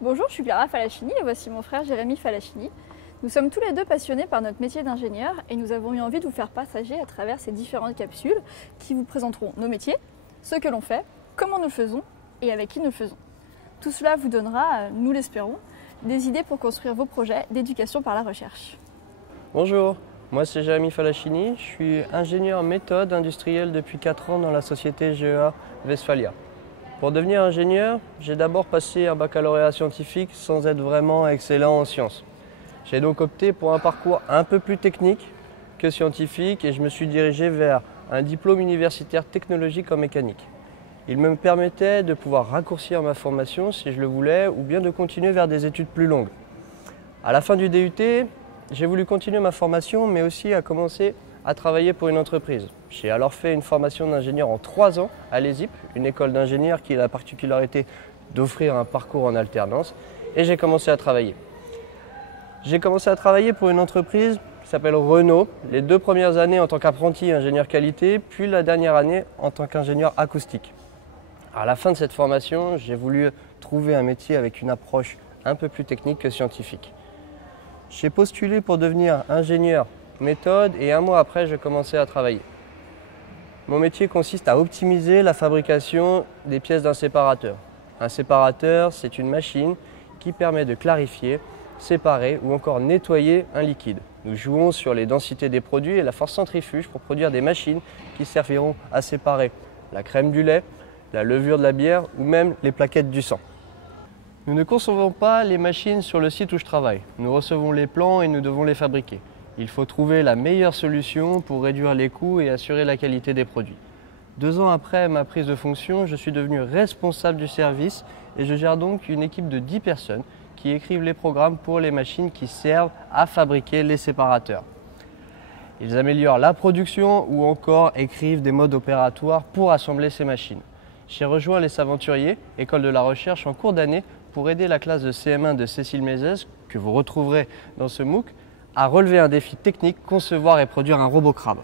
Bonjour, je suis Clara Falachini et voici mon frère Jérémy Falachini. Nous sommes tous les deux passionnés par notre métier d'ingénieur et nous avons eu envie de vous faire partager à travers ces différentes capsules qui vous présenteront nos métiers, ce que l'on fait, comment nous le faisons et avec qui nous le faisons. Tout cela vous donnera, nous l'espérons, des idées pour construire vos projets d'éducation par la recherche. Bonjour, moi c'est Jérémy Falachini, je suis ingénieur méthode industrielle depuis 4 ans dans la société GEA Westphalia. Pour devenir ingénieur, j'ai d'abord passé un baccalauréat scientifique sans être vraiment excellent en sciences. J'ai donc opté pour un parcours un peu plus technique que scientifique et je me suis dirigé vers un diplôme universitaire technologique en mécanique. Il me permettait de pouvoir raccourcir ma formation si je le voulais ou bien de continuer vers des études plus longues. À la fin du DUT, j'ai voulu continuer ma formation mais aussi à commencer à travailler pour une entreprise. J'ai alors fait une formation d'ingénieur en 3 ans à l'ESIP, une école d'ingénieurs qui a la particularité d'offrir un parcours en alternance, et j'ai commencé à travailler. J'ai commencé à travailler pour une entreprise qui s'appelle Renault, les 2 premières années en tant qu'apprenti ingénieur qualité, puis la dernière année en tant qu'ingénieur acoustique. À la fin de cette formation, j'ai voulu trouver un métier avec une approche un peu plus technique que scientifique. J'ai postulé pour devenir ingénieur méthode et 1 mois après, j'ai commencé à travailler. Mon métier consiste à optimiser la fabrication des pièces d'un séparateur. Un séparateur, c'est une machine qui permet de clarifier, séparer ou encore nettoyer un liquide. Nous jouons sur les densités des produits et la force centrifuge pour produire des machines qui serviront à séparer la crème du lait, la levure de la bière ou même les plaquettes du sang. Nous ne concevons pas les machines sur le site où je travaille. Nous recevons les plans et nous devons les fabriquer. Il faut trouver la meilleure solution pour réduire les coûts et assurer la qualité des produits. 2 ans après ma prise de fonction, je suis devenu responsable du service et je gère donc une équipe de 10 personnes qui écrivent les programmes pour les machines qui servent à fabriquer les séparateurs. Ils améliorent la production ou encore écrivent des modes opératoires pour assembler ces machines. J'ai rejoint les Saventuriers, école de la recherche en cours d'année, pour aider la classe de CM1 de Cécile Mézès, que vous retrouverez dans ce MOOC, à relever un défi technique, concevoir et produire un robot crabe.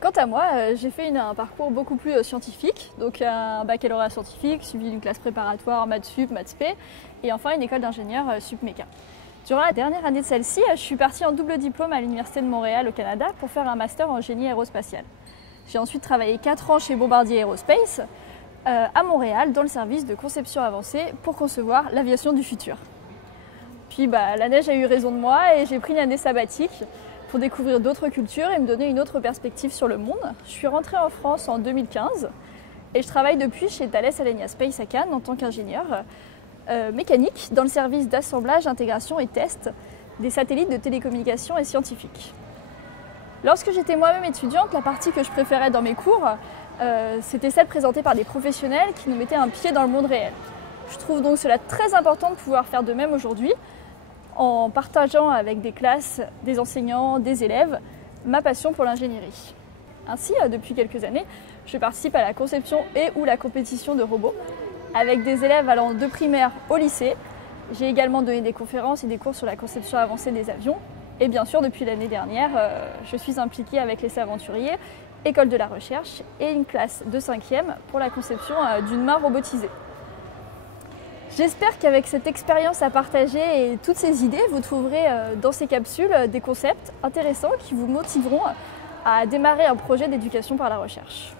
Quant à moi, j'ai fait un parcours beaucoup plus scientifique, donc un baccalauréat scientifique suivi d'une classe préparatoire maths sup, maths spé et enfin une école d'ingénieur sup méca. Durant la dernière année de celle-ci, je suis partie en double diplôme à l'Université de Montréal au Canada pour faire un master en génie aérospatial. J'ai ensuite travaillé 4 ans chez Bombardier Aerospace à Montréal dans le service de conception avancée pour concevoir l'aviation du futur. Puis la neige a eu raison de moi et j'ai pris une année sabbatique pour découvrir d'autres cultures et me donner une autre perspective sur le monde. Je suis rentrée en France en 2015 et je travaille depuis chez Thales Alenia Space à Cannes en tant qu'ingénieur mécanique dans le service d'assemblage, intégration et test des satellites de télécommunications et scientifiques. Lorsque j'étais moi-même étudiante, la partie que je préférais dans mes cours, c'était celle présentée par des professionnels qui nous mettaient un pied dans le monde réel. Je trouve donc cela très important de pouvoir faire de même aujourd'hui, en partageant avec des classes, des enseignants, des élèves, ma passion pour l'ingénierie. Ainsi, depuis quelques années, je participe à la conception et ou la compétition de robots, avec des élèves allant de primaire au lycée. J'ai également donné des conférences et des cours sur la conception avancée des avions. Et bien sûr, depuis l'année dernière, je suis impliquée avec les Saventuriers, école de la recherche et une classe de 5e pour la conception d'une main robotisée. J'espère qu'avec cette expérience à partager et toutes ces idées, vous trouverez dans ces capsules des concepts intéressants qui vous motiveront à démarrer un projet d'éducation par la recherche.